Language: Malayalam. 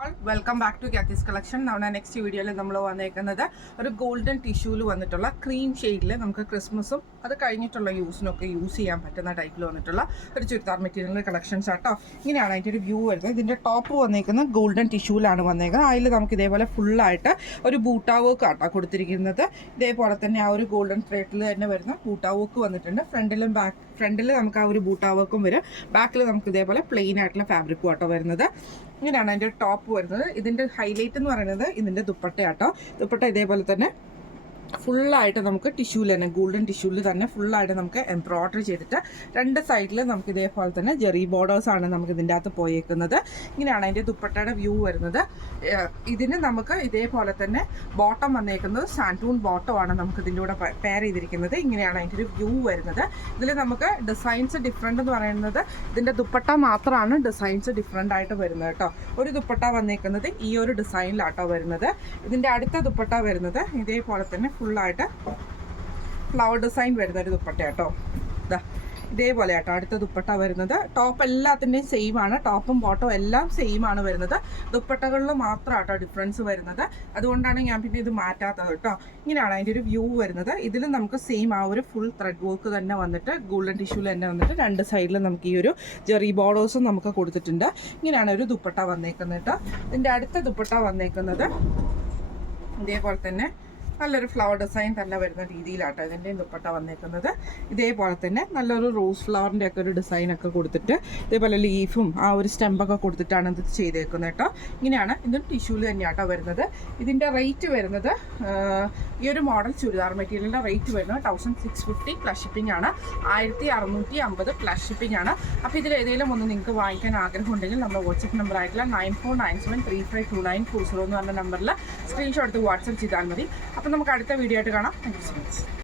Welcome back to Kathy's collection. നമ്മുടെ നെക്സ്റ്റ് വീഡിയോയിൽ നമ്മൾ വന്നേക്കുന്നത് ഒരു ഗോൾഡൻ ടിഷ്യൂവിൽ വന്നിട്ടുള്ള ക്രീം ഷെയ്ഡിൽ നമുക്ക് ക്രിസ്മസും അത് കഴിഞ്ഞിട്ടുള്ള യൂസിനൊക്കെ യൂസ് ചെയ്യാൻ പറ്റുന്ന ടൈപ്പിൽ വന്നിട്ടുള്ള ഒരു ചുരിദാർ മെറ്റീരിയൽ കളക്ഷൻസ് ആട്ടോ. ഇങ്ങനെയാണ് അതിൻ്റെ ഒരു വ്യൂ വരുന്നത്. ഇതിൻ്റെ ടോപ്പ് വന്നേക്കുന്നത് ഗോൾഡൻ ടിഷ്യൂവിലാണ് വന്നേക്കുന്നത്. അതിൽ നമുക്ക് ഇതേപോലെ ഫുള്ളായിട്ട് ഒരു ബൂട്ടാ വർക്ക് ആട്ടോ കൊടുത്തിരിക്കുന്നത്. ഇതേപോലെ തന്നെ ആ ഒരു ഗോൾഡൻ ത്രെഡിൽ തന്നെ വരുന്ന ബൂട്ടാ വർക്ക് വന്നിട്ടുണ്ട്. ഫ്രണ്ടിൽ നമുക്ക് ആ ഒരു ബൂട്ടാ വർക്കും വരും. ബാക്കിൽ നമുക്ക് ഇതേപോലെ പ്ലെയിൻ ആയിട്ടുള്ള ഫാബ്രിക്കും ആട്ടോ വരുന്നത്. ഇങ്ങനെയാണ് അതിൻ്റെ ടോപ്പ് വരുന്നത്. ഇതിൻ്റെ ഹൈലൈറ്റ് എന്ന് പറയുന്നത് ഇതിൻ്റെ ദുപ്പട്ടയാട്ടോ. ദുപ്പട്ട ഇതേപോലെ തന്നെ ഫുള്ളായിട്ട് നമുക്ക് ടിഷ്യൂവിൽ തന്നെ ഗോൾഡൻ ടിഷ്യൂവിൽ തന്നെ ഫുള്ളായിട്ട് നമുക്ക് എംബ്രോയ്ഡറി ചെയ്തിട്ട് രണ്ട് സൈഡിൽ നമുക്ക് ഇതേപോലെ തന്നെ ജെറി ബോർഡേഴ്സാണ് നമുക്ക് ഇതിൻ്റെ അകത്ത് പോയേക്കുന്നത്. ഇങ്ങനെയാണ് അതിൻ്റെ ദുപ്പട്ടയുടെ വ്യൂ വരുന്നത്. ഇതിന് നമുക്ക് ഇതേപോലെ തന്നെ ബോട്ടം വന്നേക്കുന്നത് സാൻറ്റൂൺ ബോട്ടമാണ് നമുക്ക് ഇതിൻ്റെ കൂടെ പെയർ ചെയ്തിരിക്കുന്നത്. ഇങ്ങനെയാണ് അതിൻ്റെ ഒരു വ്യൂ വരുന്നത്. ഇതിൽ നമുക്ക് ഡിസൈൻസ് ഡിഫറെൻ്റ് എന്ന് പറയുന്നത് ഇതിൻ്റെ ദുപ്പട്ട മാത്രമാണ് ഡിസൈൻസ് ഡിഫറെൻ്റ് ആയിട്ട് വരുന്നത് കേട്ടോ. ഒരു ദുപ്പട്ട വന്നേക്കുന്നത് ഈ ഒരു ഡിസൈനിലാട്ടോ വരുന്നത്. ഇതിൻ്റെ അടുത്ത ദുപ്പട്ട വരുന്നത് ഇതേപോലെ തന്നെ ഫുള്ളായിട്ട് ഫ്ലവർ ഡിസൈൻ വരുന്ന ഒരു ദുപ്പട്ട കേട്ടോ. ഇതേപോലെ ആട്ടോ അടുത്ത ദുപ്പട്ട വരുന്നത്. ടോപ്പ് എല്ലാത്തിൻ്റെയും സെയിം ആണ്. ടോപ്പും ബോട്ടവും എല്ലാം സെയിം ആണ് വരുന്നത്. ദുപ്പട്ടകളിൽ മാത്രം ആട്ടോ ഡിഫറൻസ് വരുന്നത്. അതുകൊണ്ടാണ് ഞാൻ പിന്നെ ഇത് മാറ്റാത്തത് കേട്ടോ. ഇങ്ങനെയാണ് അതിൻ്റെ ഒരു വ്യൂ വരുന്നത്. ഇതിലും നമുക്ക് സെയിം ആ ഒരു ഫുൾ ത്രെഡ് വർക്ക് തന്നെ വന്നിട്ട് ഗോൾഡൻ ടിഷ്യൂവിൽ തന്നെ വന്നിട്ട് രണ്ട് സൈഡിലും നമുക്ക് ഈ ഒരു ജെറി ബോർഡേഴ്സും നമുക്ക് കൊടുത്തിട്ടുണ്ട്. ഇങ്ങനെയാണ് ഒരു ദുപ്പട്ട വന്നേക്കുന്നത് കേട്ടോ. ഇതിൻ്റെ അടുത്ത ദുപ്പട്ട വന്നേക്കുന്നത് ഇതേപോലെ തന്നെ നല്ലൊരു ഫ്ലവർ ഡിസൈൻ തന്നെ വരുന്ന രീതിയിലാട്ടോ ഇതിൻ്റെ ദുപ്പട്ട വന്നേക്കുന്നത്. ഇതേപോലെ തന്നെ നല്ലൊരു റോസ് ഫ്ലവറിൻ്റെ ഒക്കെ ഒരു ഡിസൈനൊക്കെ കൊടുത്തിട്ട് ഇതേപോലെ ലീഫും ആ ഒരു സ്റ്റെമ്പൊക്കെ കൊടുത്തിട്ടാണ് ഇത് ചെയ്തേക്കുന്നത് കേട്ടോ. ഇങ്ങനെയാണ് ഇതും ടിഷ്യൂവിൽ തന്നെയാട്ടോ വരുന്നത്. ഇതിൻ്റെ റേറ്റ് വരുന്നത് ഈ ഒരു മോഡൽ ചുരിദാർ മെറ്റീരിയലിൻ്റെ റേറ്റ് വരുന്നത് 1650 പ്ലസ് ഷിപ്പിംഗ് ആണ്. 1650 പ്ലസ് ഷിപ്പിംഗ് ആണ്. അപ്പോൾ ഇതിൽ ഏതെങ്കിലും ഒന്ന് നിങ്ങൾക്ക് വാങ്ങിക്കാൻ ആഗ്രഹമുണ്ടെങ്കിൽ നമ്മുടെ വാട്സപ്പ് നമ്പർ ആയിട്ടുള്ള 9497352940 എന്ന് പറഞ്ഞ നമ്പറിൽ സ്ക്രീൻഷോട്ട് എടുത്ത് വാട്സപ്പ് ചെയ്താൽ മതി. അപ്പോൾ നമുക്ക് അടുത്ത വീഡിയോ ആയിട്ട് കാണാം. Thank you so much.